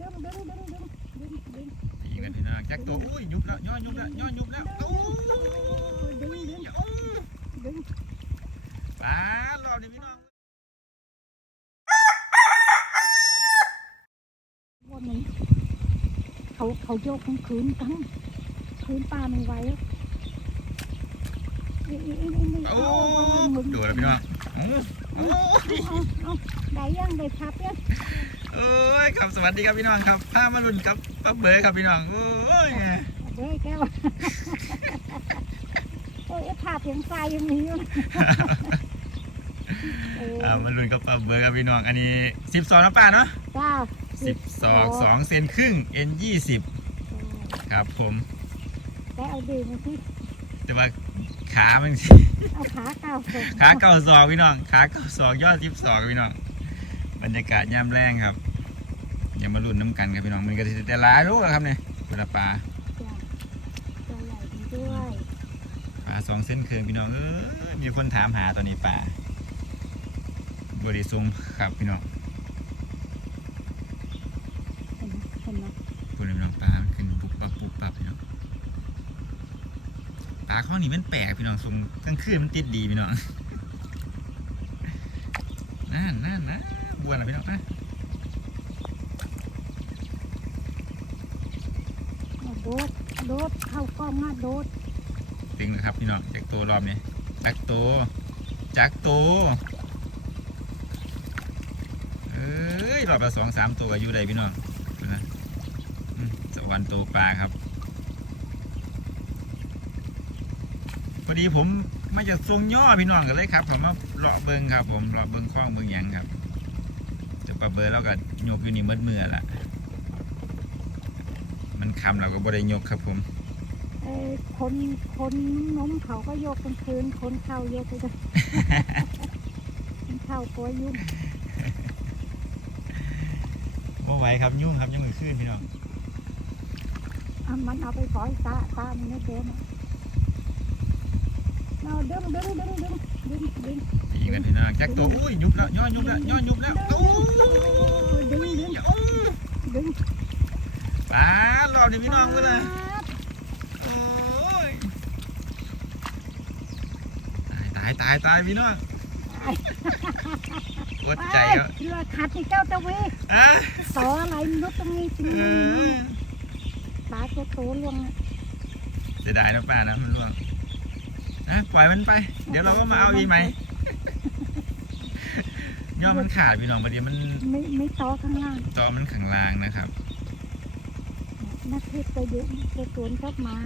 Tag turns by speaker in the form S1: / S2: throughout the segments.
S1: ตีกแล้วพี่น้องจักตัวอุ้ยยุบแล้วย้อยุบแล้วย้อยุบแล้วโอ้ย
S2: ดึงดึงดึง
S1: ปลารอบนี้พี่น้อง
S2: ว่ามันเขาเขาโยกกลางคืนกันคืนป้าไม่ไหวแล้วเอ้
S1: โอ้ดูแล้วพี่น้องโอ้โอ้
S2: เอาเอาได้ยังได้พับยัง
S1: เอ้ยครับสวัสดีครับพี่น้องครับพามาลุ้นกับปั๊บเบอร์ครับพี่น้องโอ้ย
S2: เด้แก้วเอ้ยภาพยังไฟยังมีอยู่เออ
S1: เอามาลุ้นกับปั๊บเบอร์ครับพี่น้องอันนี้สิบสองนะป้าเนาะ
S2: จ้า
S1: สิบสองสองเซนครึ่งเอ็นยี่สิบครับผม
S2: ได้เอาดีมาสิ
S1: แต่ว่าขามัน
S2: เอาขาเก้าส่ง
S1: ขาเก่าสองพี่น้องขาเก่าสองยอดสิบสองพี่น้องบรรยากาศย่ำแรงครับ อย่ามาลุ้นน้ำกันครับพี่น้องมันก็สิแต่หลายรู้แล้วครับเนี่ยเวลาปลา
S2: จ้าตัวใหญ่ดีด้วย
S1: ปลาสองเส้นเคืองพี่น้องเออมีคนถามหาตัวนี้ปลาบริสุงครับพี่น้อง
S2: เห็นไหมเห็นไหม
S1: ตัวนี้พี่น้องปลามันขึ้นปุ๊บปั๊บปุ๊บปั๊บพี่น้องปลาข้อนี้มันแปลกพี่น้องสมกลางคืนมันติดดีพี่น้องนั่นนั่นนะบัวนะพี่น้องนะ
S2: เอาโดดโดดเข้ากล้องมาโดด
S1: ตึงนะครับพี่น้องแจากตัวรอบนี้แจากตัวจากตัวเอ้ยรอบละสองสามตัวอยู่ได้พี่น้องนะสวรรค์ตัวปลาครับพอดีผมมาจากทรงย่อพี่น้องกันเลยครับ ผมมาเลาะเบิงครับ ผมเลาะเบิงคล้องเบิงยังครับจะปลาเบอร์แล้วก็โยกอยู่นี่มืดมือละ มันคำเราก็บริยกครับผม
S2: เอ้ยคนคนนมเขาก็โยกกลางคืนคนเข้าโยกไปเลยคนเข้ากลัวยุ่ง
S1: ว่าไหวครับยุ่งครับยังมือขึ้นพี่น้อง
S2: อะมันเอาไปปล่อยตาตามันไม่เดินอะเอาดึงดึงดึงดึงดึงดึง
S1: อีกแล้วพี่น้องจักตัวอุ้ยยุบแล้วย้อนยุบแล้วย้อนยุบแล้วารอบนี้พี่น้องไปเลยโอ้ยตายตายตายตายพี่น้องกดใจก็
S2: เรือขัดที่เจ้าตะเว
S1: อะ
S2: ต่ออะไรมนุษย์ตรงนี้จริง
S1: เออ
S2: ปลาตัวโตลงอะ
S1: เสียดายนะป้านะมันร่วงอะปล่อยมันไป เดี๋ยวเราก็มาเอาอีกไหมย่อมันขาดพี่น้องประเดี๋ยวมัน
S2: ไม่ไม่ต่อข้างล่าง
S1: จอมันขังลางนะครับ
S2: นักเทศไปดูไปสวนก็มา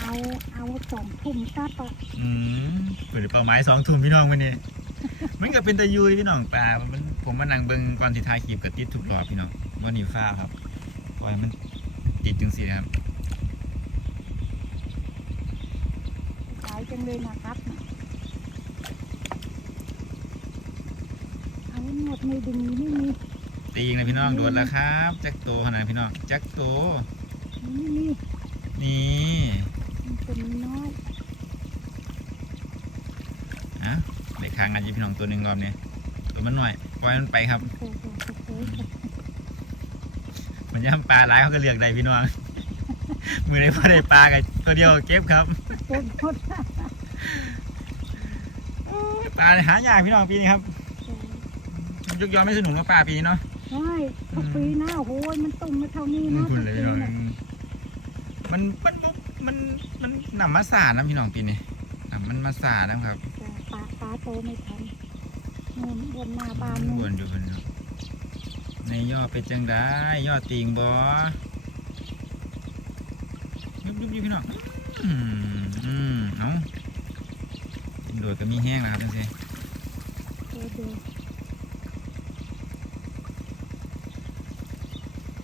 S2: เอาเอาสองทุ่มก็ปะ
S1: อืมเปิดเป้าหมายสองถุงพี่น้องวันนี้มันก็เป็นตะยุยพี่น้องปลามันผมมานั่งเบิ่งก่อนที่ทายคลิปกับติดทุกรอบพี่น้องว่านี่ฟ้าครับปล่อยมันติดจังสิครับ
S2: ขายจังเลยนะครับน่ะเอาหมดไม่ดึงไม่มี
S1: ตีอีกนะพี่น้องโดนแล้วครับจักโตขนาดพี่น้องจักโต
S2: ไม่มี
S1: นี่
S2: มันเป็นน้อย
S1: อะเด็กคางกันอยี่พี่น้องตัวหนึ่งรอบนี้ตัวมันหน่อยปล่อยมันไปครับ
S2: โอ้โหโอ้โห
S1: มันย่ำปลาหลายเขาก็เลือกได้พี่น้องมือได้พอได้ปลากันตัวเดียวเก็บครับ
S2: เต็มหมด
S1: โอ้ยปลาหายากพี่น้องปีนี้ครับยกยอมไม่สนุกแล้วปลาปีนี้เนาะ
S2: ใช่ทุกปีหน้าโอ้โหมันตุ่มมาเท่านี้
S1: อืม
S2: นะ
S1: คุ
S2: ทุ
S1: ณ
S2: ก
S1: เลย
S2: ปี
S1: พี่น้อง
S2: น่ะ
S1: มันมันมันมันมันหนำมาสาดนะพี่น้องปีนี้หนำมันมาสาดนะครับ
S2: แต่ปลาปลาโตไม่ทันนู่นบนหน้าบ้าน
S1: บ
S2: นู่
S1: วน
S2: น
S1: อยู่บนอยู่ในยอดเป็นจังได้ยอดติงบอยุบยุบยุบพี่น้องอืมอืมเอาโดดก็มีแห้งนะครับจังซี่
S2: เดี๋ยวเดี๋ยว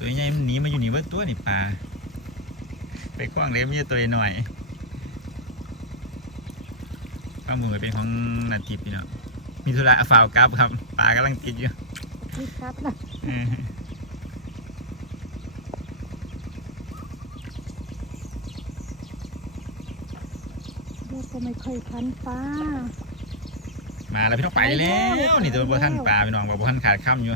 S1: ตัวใหญ่มันหนีมาอยู่นี่เบิดตัวนี่ปลาไปกว้างเลยมีแต่ตัวหน่อยข้างบนก็เป็นของนาทิพย์พี่น้องมีธุระฟาวกลับครับปลากำลังติดอยู่
S2: คิดครับนะ
S1: เออ
S2: เดี๋ยวก็ไม่ค่อยทันปลา
S1: มาแล้วพี่น้องไปแล้ว นี่ตัวบัวท่านปลาพี่น้องบัวท่านขาดค่ำอยู่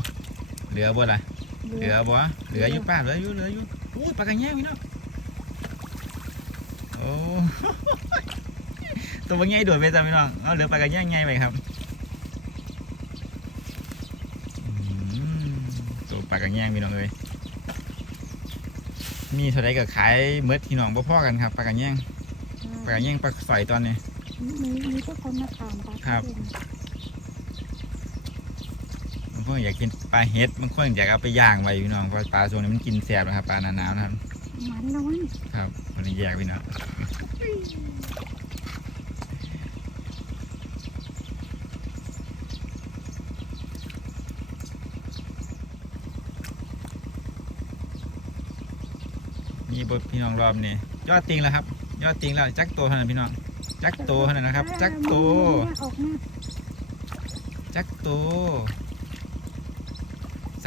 S1: เหลือบัวละ
S2: ม
S1: เหลือบ่เหลืออยู่ป้าเหลืออยู่เหลืออยู่อุ้ยปลากระแยงพี่น้องโอ้ตัวบางใหญ่โดดไปจ้ะพี่น้องเอาเหลือปลากระแยงใหญ่ไปครับอืมตัวปลากระแยงพี่น้องเอ้ยมีเท่าไรก็ขายเมดพี่น้องบ่พอกันครับปลากระแยงปลากระแยงปลาสอยตอนนี้
S2: มีมีทุกคนมาถามปลา
S1: ครับ บางคนอยากกินปลาเห็ดบางคนอยากเอาไปย่างไว้พี่น้องเพราะปลาช่วงนี้มันกินแสบนะครับปลาหนาหนาวนะครับ
S2: มันน้อย
S1: ครับคนนี้แยกพี่น้องนี่บทพี่น้องรอบนี้ยอดติงแล้วครับ ยอดติงแล้วจักโตเท่านั้นพี่น้องจักโตเท่านั้นนะครับ จักโต
S2: ออกมา
S1: จักโต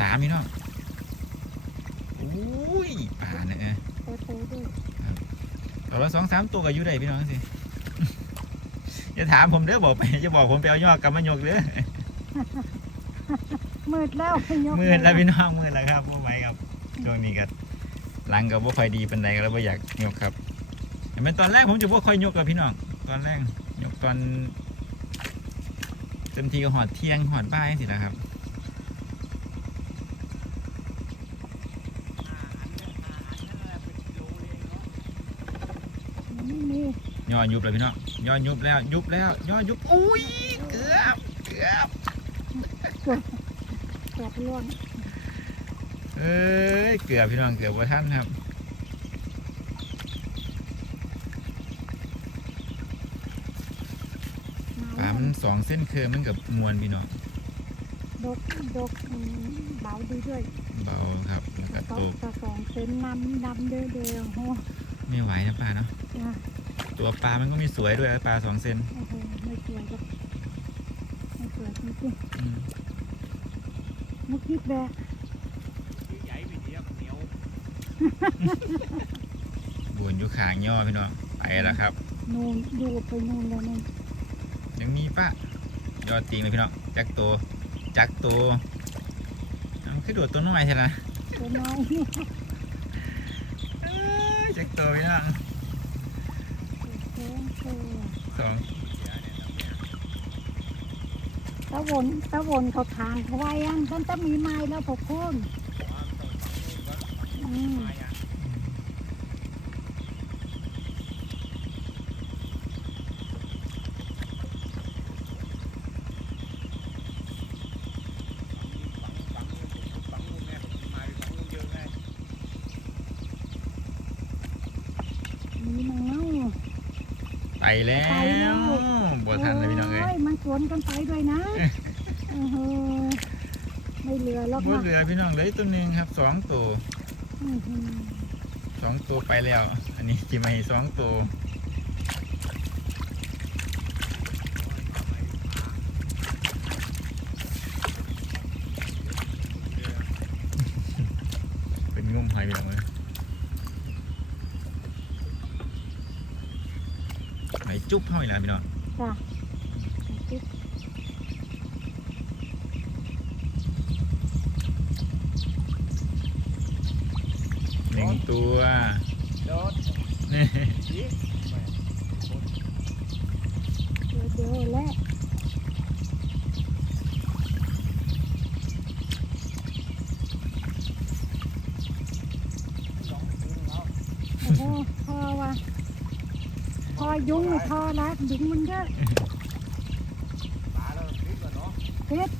S1: สามพี่น้องอุ้ยป่าเนี่ย
S2: โตโตด้วย
S1: ตัวละสองสามตัวก็อยู่ได้พี่น้องสิอย่าถามผมเด้อบอกไปจะบอกผมไปเอายอดกลับมายกเด้อ
S2: มืดแล้วยก
S1: มืดแล้วพี่น้องมืดแล้วครับบ่ไหวครับช่วงนี้ก็หลังก็บ่ค่อยดีปานใดก็เลยบ่อยากยกครับเห็นไหมตอนแรกผมจะบ่ค่อยยกกับพี่น้องตอนแรกยกตอนเต็มทีก็หอดเที่ยงหอดบ่ายสิละครับ
S2: มันไม่มี
S1: ยอดยุบแล้วพี่น้องยอดยุบแล้วยุบแล้วยอดยุบอุ้ยเกือบเกือบ
S2: เกือบล่วง
S1: เอ้ยเกือบพี่น้องเกือบว่าท่านครับปลามันสองเส้นเคอมันกับมวนพี่น้อง
S2: ดกดกอืมเบาดีด้วย
S1: เบาครับแล้วก็
S2: ก็
S1: ตัว
S2: กระสองเซนน้ำดำเด้อเด้อโอ้โห
S1: ไม่ไหวนะปลาเนาะ
S2: จ้ะ
S1: ตัวปลามันก็มีสวยด้วยปลาสองเส้น
S2: โอ้โหไม่สวยหรอกไม่สวยจริง
S1: อืม
S2: ๆไม่คิดแบบ
S1: บวนอยู่ขางย่อพี่น้องไปแล้วครับ
S2: นูนดูไปนูนแล้วนู่น
S1: ยังมีปะยอดติงเลยพี่น้องจักโตวจักโตวเอามันคือโดดตัวน้อยใช่ไหม
S2: ตัวน้อย
S1: เอ้ยจักโตวพี่น้อง สอง
S2: ตะวนตะวนเขาทางเขาไว้อันท่านจะมีไม้แล้วพอคุณอืมงเงา
S1: ไป แล้ว
S2: ไปแล้ว
S1: บทันเลยพี่น้องเอ้ย
S2: โมันสวนกันไปด้วยนะเออไม่เหลือหรอก
S1: บ่
S2: นะ
S1: เหลือพี่น้องเหลยตัวหนึ่งครับสองตัว
S2: อื้อหือ
S1: สองตัวไปแล้ว อันนี้กินมาอีกสองตัวเป็นงุ่มหอยพี่น้องเลยไหนจุ๊บเข้าอีกแล้วพี่น้อง
S2: จ้ะจิ๊บ
S1: หนึ่งตัว
S3: โดด
S1: นี่
S3: สี
S2: เดี๋ยวเดี๋ยวแลก
S3: สองสีแล้ว
S2: โอ้โหพอว่ะพอ ยุงไม่พอละยุงมันเยอะ
S3: ปลาแล้วพลิกแล้วเนาะ
S2: พชร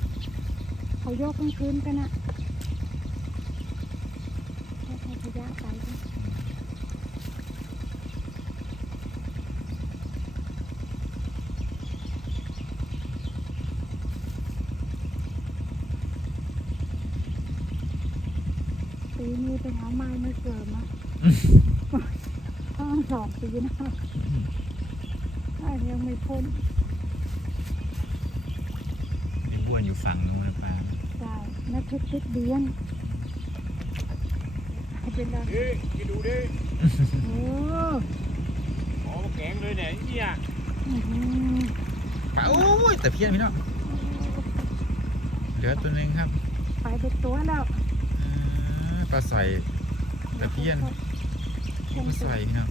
S2: เขาโยกกลางคืนกันอะให้ขยะไปปีนี้เป็นเอาไม้ไม่เกิดนะต้องสองปีนะ ยังไม่พ้น
S1: มีบ้วนอยู่ฝั่งนู้นนะปลา
S2: ได้นักคิดคิดเดียนเป็นไร
S3: ดิกินดูดิ
S2: โอ้
S3: อ๋อแข็งเลยเนี่ยเนี่ย
S2: อื้อหือ
S1: ปลาโอ้ยแต่เพี้ยนพี่น้องเหลือตัวหนึ่งครับ
S2: ไปเป็นตัวแล้ว
S1: อืมปลาสอยตะเพียนปลาสอยพี่น้อง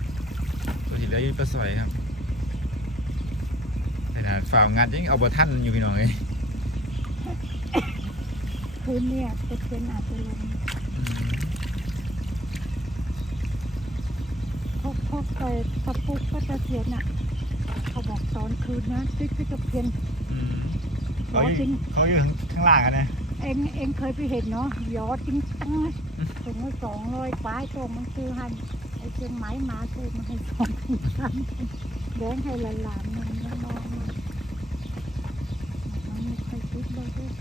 S1: ตัวที่เหลืออยู่ปลาสอยครับ แต่าฝ่าวงัดยังเอาบ่ทันอยู่พี่น้องเลย
S2: คืนเนี่ยตะเพียนอาจจะลง
S1: อืม
S2: พวกพวกเคยตะปุกก็ตะเพียนอะ เขาบอกตอนคืนนะติ๊กตะเพียน
S1: อืม
S2: ยอ
S1: เขาอ
S2: จริ
S1: ยู่
S2: ง
S1: เขาอยู่ข้างล่างกันนะ
S2: เองเองเคยไปเห็นเนาะยอจริงจังเลยถึงสองร้อยป้ายตัวมันคือหันไอ้เชียงไม้มาคือมันให้สองพันแดงให้หลานๆมันน้องๆมันมันไม่ค่อยคิดเลยด้วย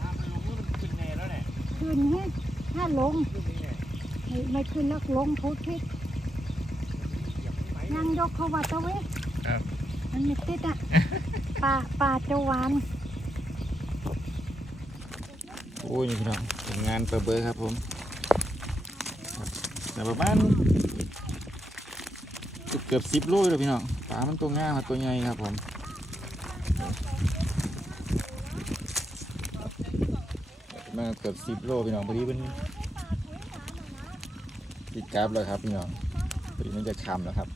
S3: น้ำมันลงแล้วมันขึ้นแน่แล้วเนี่ย
S2: ขึ้นฮะถ้าลง
S3: ขึ้นนี่ไง
S2: ไม่ไม่ขึ้นแล้วลงพุทธิด
S3: เหยียบที่ไหน
S2: ยังยกเขาว่าตะเว
S1: ครับ
S2: มันไม่ติดอะ ป่าป่าจะหวาน
S1: โอ้ยนี่พี่น้องผลงานเปิดเบอร์ครับผมครับแต่ประมาณเกือบสิบโลเลยพี่น้องปลามันตัวง่ายครับตัวใหญ่ครับผม มาเกือบสิบโลพี่น้องพอดีเป็นติดกราฟเลยครับพี่น้องพอดีมันจะคำแล้วครับ